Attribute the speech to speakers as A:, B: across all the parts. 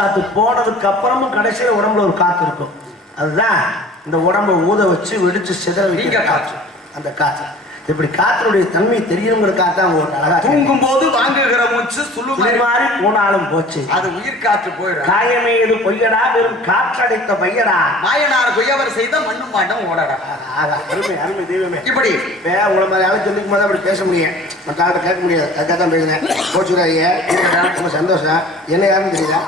A: காத்து போனதுக்கு அப்புறமும் கடைசியில உடம்புல ஒரு காத்து இருக்கும். அதுதான் இந்த உடம்ப ஊத வச்சு வெடிச்சு சிதற வைக்கிற காற்று. அந்த காற்று. இப்படி காற்றினுடைய தன்மை தெரியுங்கிறதுக்காக தான் ஒரு அழகா
B: தூங்கும் போது வாங்குகிற மூச்சு மாதிரி
A: மாறி போனாலும் போச்சு.
B: அது உயிர் காற்று போயிடும்.
A: காயமே இது பொய்யடா வெறும் காற்றடைத்த பையடா.
B: மாயனார் பொய்யவர் செய்த மண்ணும் மாட்டம் ஓடடா.
A: அருமை அருமை தெய்வமே.
B: இப்படி.
A: வே உங்களை மாதிரி ஆளு சொல்லிக்கும் போது அப்படி பேச முடியும். மற்ற கேட்க முடியாது. அதுக்காக தான் பேசுனேன் கோச்சுக்காரிங்க ரொம்ப சந்தோஷம். என்ன யாருன்னு தெரியல.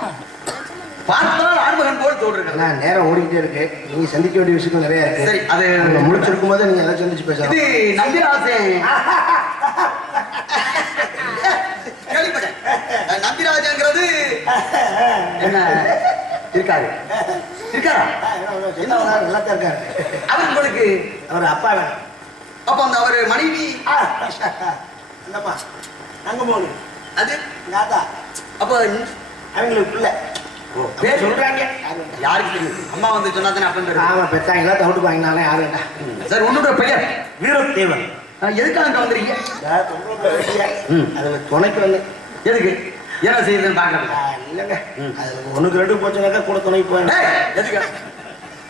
B: பார்த்தால் ஆண்மகன் போல் தோன்றுகிறது.
A: நேரம் ஓடிக்கிட்டே இருக்கு. நீங்க சந்திக்க வேண்டிய விஷயங்கள் நிறைய இருக்கு.
B: சரி அது
A: முடிச்சிருக்கும் போது நீங்க எல்லாம் சந்திச்சு
B: இது
A: பேசலாம்
B: நம்பிராசன் கேள்விப்பட்டேன். அஹ் நம்பிராஜங்கிறது என்ன? இருக்காரு. இருக்காரா?
A: எல்லாத்தையும் இருக்காரு.
B: அவர் உங்களுக்கு?
A: அவர் அப்பா வேணும்.
B: அப்ப அந்த அவர் மனைவி?
A: அங்க போகணும்
B: அது?
A: நாதா
B: அப்ப
A: அவங்களுக்கு பிள்ளை.
B: பேர்
A: சொல்றாங்க.
B: யாருக்கு தெரியும்? அம்மா வந்து சொன்னா தானே அப்பன்
A: ஆமா பெத்தாங்களா தவிட்டு வாங்கினாலே யாரும் வேண்டாம்
B: சார் உன்னோட பெயர்
A: வீரத்தேவன்.
B: எதுக்காக அங்க வந்துருக்கீங்க.
A: அது துணைக்கு வந்து
B: எதுக்கு? என்ன செய்யுதுன்னு பாக்குறது
A: இல்லைங்க. அது ஒண்ணுக்கு ரெண்டு போச்சுனாக்கா கூட துணைக்கு போயிடும்
B: எதுக்கு?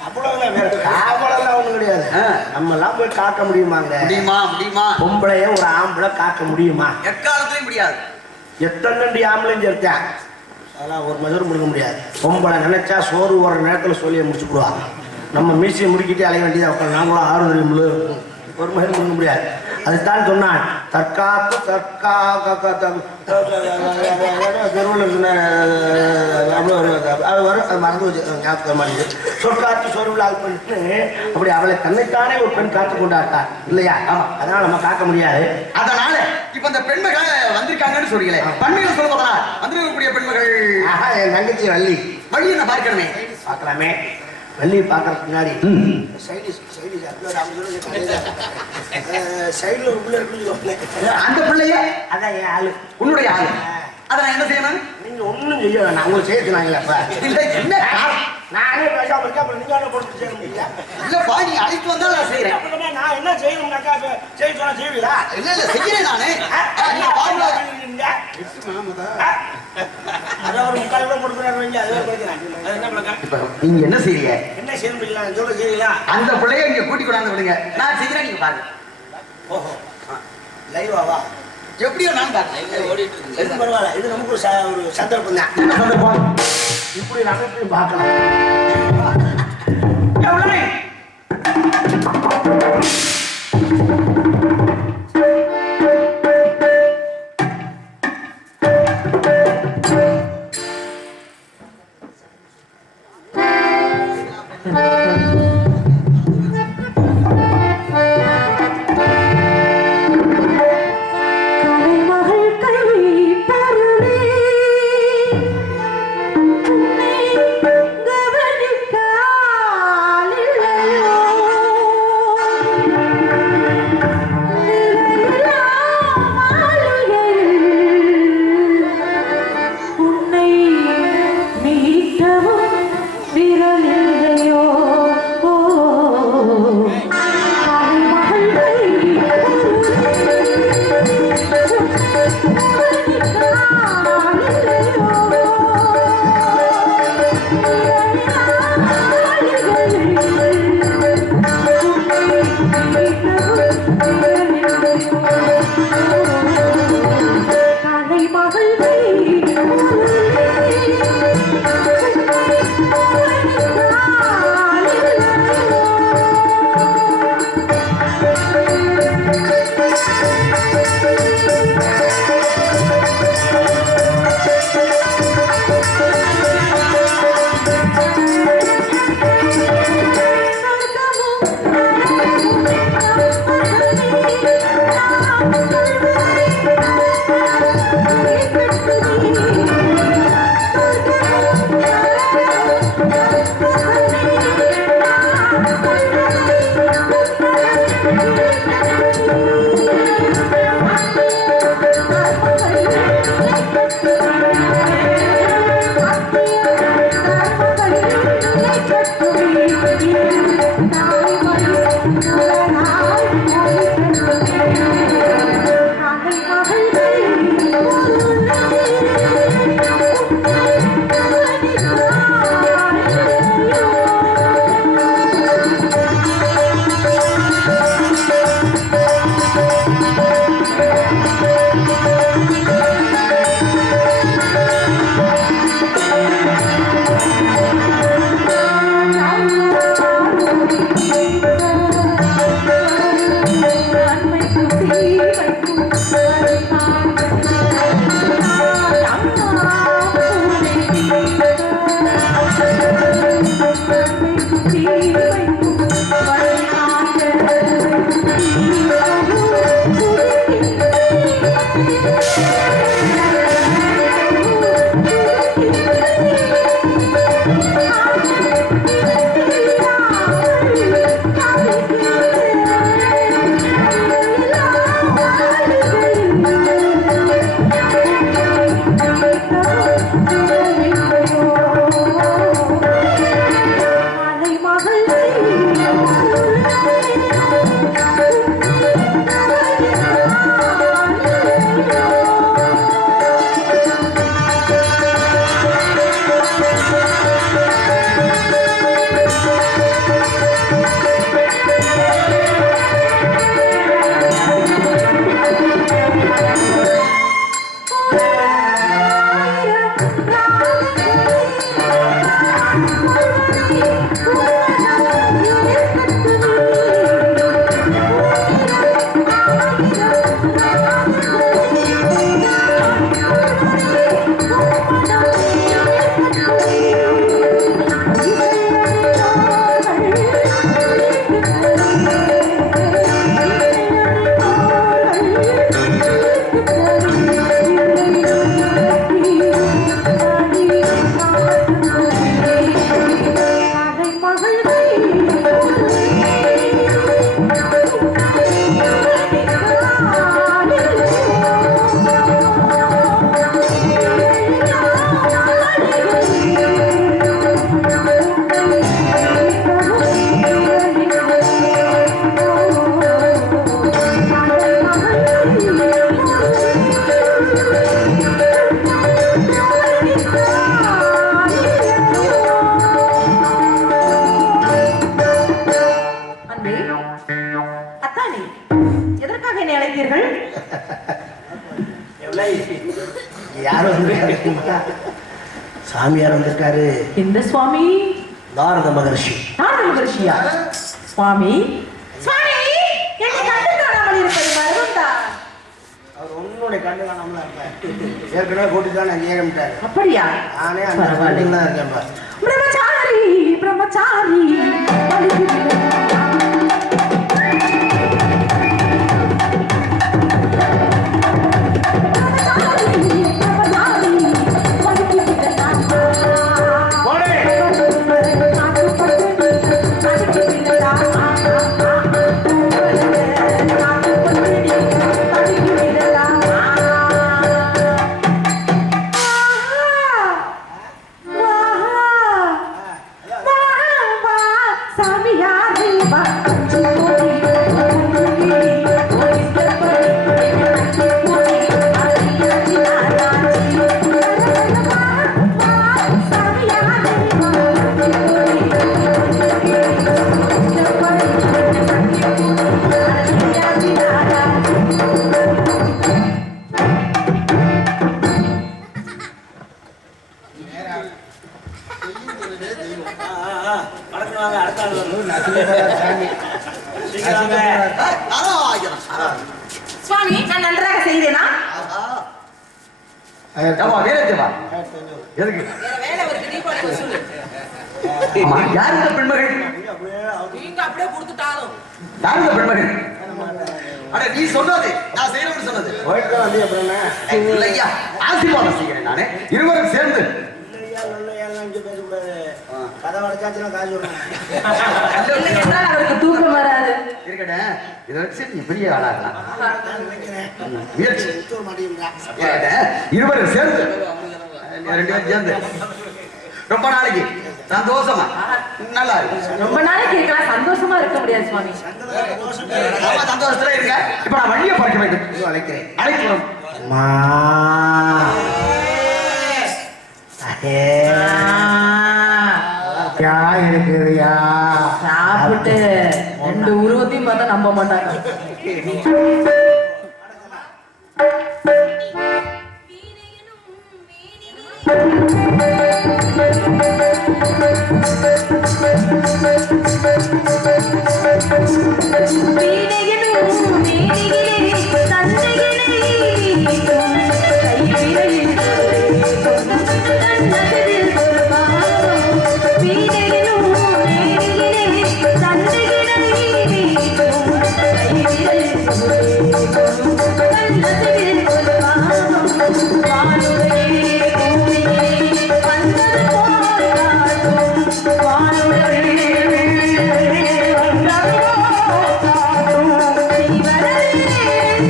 A: அவ்வளவுதான் வேற. காவலெல்லாம் ஒண்ணும் கிடையாது.
B: ஆ.
A: நம்ம எல்லாம் போய் காக்க முடியுமாங்க?
B: முடியுமா? முடியுமா?
A: பொம்பளைய ஒரு ஆம்பளை காக்க முடியுமா?
B: எக்காலத்திலையும் முடியாது.
A: எத்தனை ஆம்பளையும் சேர்த்தேன்? அதெல்லாம் ஒரு மதுரை முடிக்க முடியாது பொம்பளை நினைச்சா சோறு ஒரு நேரத்தில் சொல்லியை முடிச்சுக்கிடுவாங்க நம்ம மீசியை முடிக்கிட்டே அலைய வேண்டியதாக உட்காந்து நாங்களும் ஆறு தெரியுமில்ல ஒரு மெஷர் முடிக்க முடியாது அதுதான் சொன்னான் தற்காப்பு தற்கா தெருவில் அவ்வளோ அது வரும் அது மறந்து ஞாபகம் மாட்டேங்குது சொற்காத்து சொருளால் பண்ணிட்டு அப்படி அவளை தன்னைத்தானே ஒரு பெண் காத்து கொண்டாட்டான் இல்லையா
B: ஆமாம்
A: அதனால் நம்ம காக்க முடியாது
B: அதனால் இப்ப இந்த பெண்மகள் வந்திருக்காங்கன்னு சொல்றீங்களே பண்மையில சொல்லுவதா வந்திருக்கக்கூடிய பெண்மகள்.
A: என் தங்கச்சி வள்ளி.
B: வழி என்ன பார்க்கணுமே?
A: பார்க்கலாமே. வள்ளி பார்க்கறதுக்கு முன்னாடி. சைடிஸ் சைடிஸ் சைடில் ஒரு பிள்ளை இருக்குன்னு
B: அந்த பிள்ளைய?
A: அதான் என் ஆளு.
B: உன்னுடைய ஆளு. அதை நான் என்ன செய்யணும்
A: நீங்க ஒண்ணும் செய்ய வேணாம். உங்களுக்கு செய்ய சொன்னாங்களே
B: இல்ல என்ன?
A: நானே பேசாம இருக்கேன். அப்புறம் நீங்க கொடுத்து செய்ய முடியல
B: இல்லப்பா நீ அழைத்து வந்தாலும் நான் செய்யறேன்
A: நான் என்ன செய்யணும்னாக்கா செய்ய சொன்னா செய்வீங்களா?
B: இல்ல இல்ல செய்யறேன் நானு. நீங்க என்ன செய்றீங்க
A: என்ன செய்ய
B: அந்த பிள்ளைய இங்க கூட்டி கொண்டாந்து விடுங்க. நான் செய்யறேன் நீங்க பாருங்க.
A: ஓஹோ. லைவாவா
B: எப்படியோ நான் பாருங்க
A: இது பரவாயில்ல. இது நமக்கு ஒரு ச- ஒரு சந்தர்ப்பம் தான்.
B: என்ன சந்தர்ப்பம்?
A: இப்படி நடத்தையும் பார்க்கலாம். எவ்வளவு?
C: Yeah. அத்தானே எதற்காக என்னை
A: அழைத்தீர்கள்? யார் வந்திருக்காரு சாமியார் வந்திருக்காரு.
C: எந்த சுவாமி?
A: நாரத மகர்ஷி.
C: நாரத மகர்ஷியா? சுவாமி. சுவாமி என்னை கண்டு காணாமல் இருப்பது
A: அவர் உன்னுடைய கண்டு காணாமல் இருப்பார் ஏற்கனவே கூட்டி
C: அப்படியா?
A: நானே இருக்கேன்
C: பிரம்மச்சாரி பிரம்மச்சாரி.
A: வணக்கம் வாங்க,
C: சுவாமி நான் நன்றாக செய்தேனா?
B: எதுக்கு? யார் இந்த பெண்மகள்
D: நீங்க அப்படியே கொடுத்துட்டாலும்.
B: யார் இந்த பெண்மகள் அட நீ சொன்னது நான் செய்யணும்னு சொன்னது.
A: போயிட்டு தான் வந்து அப்புறம்
B: ஆசீர்வாதம் செய்கிறேன் நானே. இருவரும் சேர்ந்து
A: இங்க பேசக்கூடாது. காசு
C: தூக்கம் வராது.
B: இதை வச்சு நீ பெரிய ஆளாகலாம். முயற்சி. இருவரும் சேர்ந்து. ரெண்டு பேரும் சேர்ந்து. ரொம்ப நாளைக்கு. சந்தோஷமா? நல்லா இருக்கு.
C: ரொம்ப நாளைக்கு இருக்கலாம். சந்தோஷமா இருக்க முடியாது சுவாமி.
B: சந்தோஷத்துல இருங்க. இப்ப நான் வண்டியை பார்க்க வேண்டும்.
A: அழைக்கிறேன்.
B: அழைத்து
C: அவர்கிட்ட ரெண்டு உருவத்தையும் பார்த்தா நம்ப மாட்டாங்க. தந்தையிலே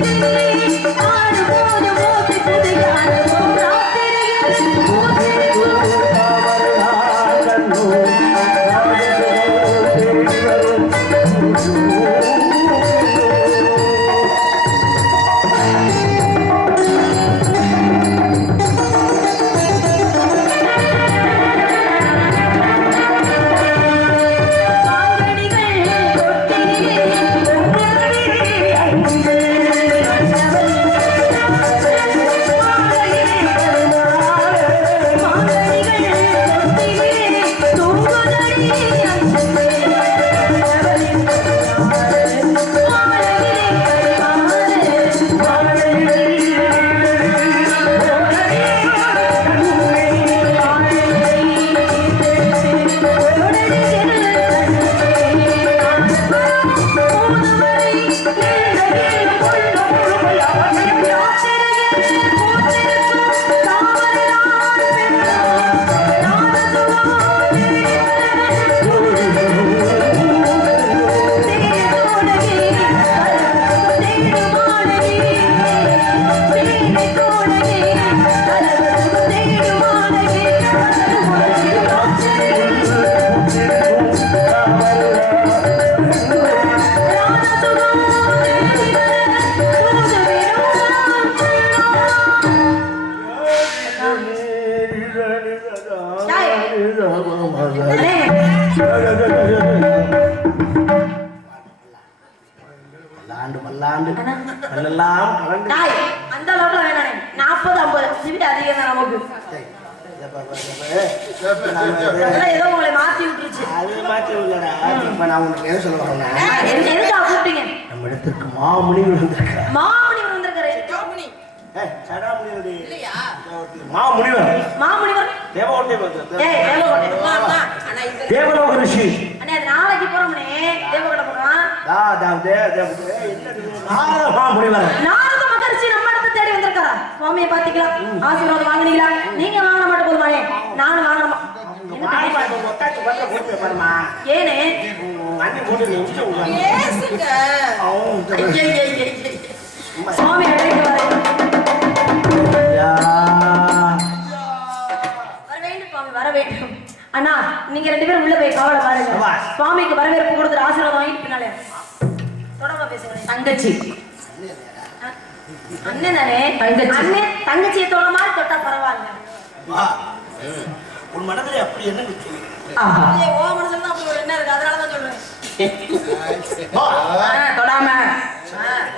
A: Thank you.
C: டாய் அந்த அளவுக்கு வேணானே நாற்பது ஐம்பது. சிவிட்டு அதிகம் தான் நமக்கு.
A: இதை இது-
C: ஏதோ உங்களை மாத்தி விட்டுருச்சு.
A: அது மாற்றி விடலடா. இப்ப நான் உனக்கு என்ன சொல்ல வரேன்னா,
C: எது- எதுக்கா கூப்பிட்டீங்க?
A: நம்ம இடத்திற்கு மாமுனிவர் வந்திருக்கிறார்.
C: மாமுனிவர் வந்திருக்காரு
D: ஜோமினி
A: ஏய், சடாமுனிவருடைய
D: இல்லையா?
A: மாமுனிவர்.
C: மாமுனிவர்.
A: தேவகோட்டை
C: ஏய் தேவகோட்டை.
D: அம்மா. ஆனா இந்த
A: தேவலோக ரிஷி.
C: அண்ணே அது நாளைக்கு போறோம்னே. தேவகோட்டை போறோம்
A: தா, தா, தே, தே, இது? நாரத மாமுனிவர்.
C: நாரத மகரிஷி நம்ம இடத்தை தேடி வந்திருக்காரா சுவாமியை பாத்தீங்களா ஆசீர்வாதம் வாங்குனீங்களா? நீங்க வாங்கின மட்டும் போதுமானே. நானும்
A: பாருமா.
C: ஏனே. சுவாமி வேண்டும். அண்ணா நீங்க ரெண்டு பேரும் உள்ள போய் கவலை பாருங்க. சுவாமிக்கு வரவேற்பு கொடுத்து ஆசீர்வாதம் வாங்கிட்டு பின்னாலே. தொடர்பா பேசுங்க. தங்கச்சி. அண்ணன் தானே தங்கச்சி. அண்ணன் தங்கச்சியை தொட மாதிரி தொட்டா பரவாயில்ல.
A: வா. உன் மனதிலே அப்படி என்ன
D: ஏய், ஓ மனசுல தான் அப்படி ஒரு எண்ணம் இருக்கு. அதனால தான் சொல்றேன்.
C: தொடாம.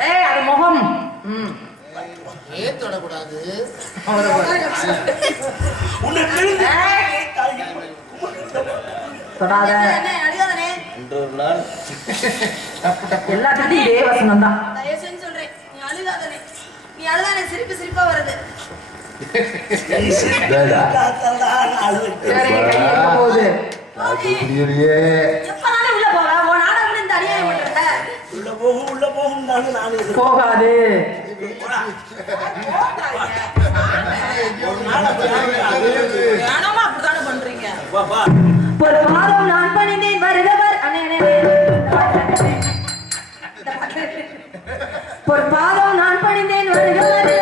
C: ஏய் அது முகம்.
D: ஏன் தொடக்கூடாது?
C: தொடாத.
D: என்ன
C: எல்லாத்துக்கும் இதே வசனம் தான்
D: தயவு செஞ்சு சொல்றேன் நீ அழுகாதனே நீ அழுதானே சிரிப்பு சிரிப்பா வருது.
C: போகுது?
D: எப்ப நானே உள்ள போவேன் உன் நாடகம் இந்த
C: ஒரு பாதம் நான் பணிந்தேன் வருகிறேன்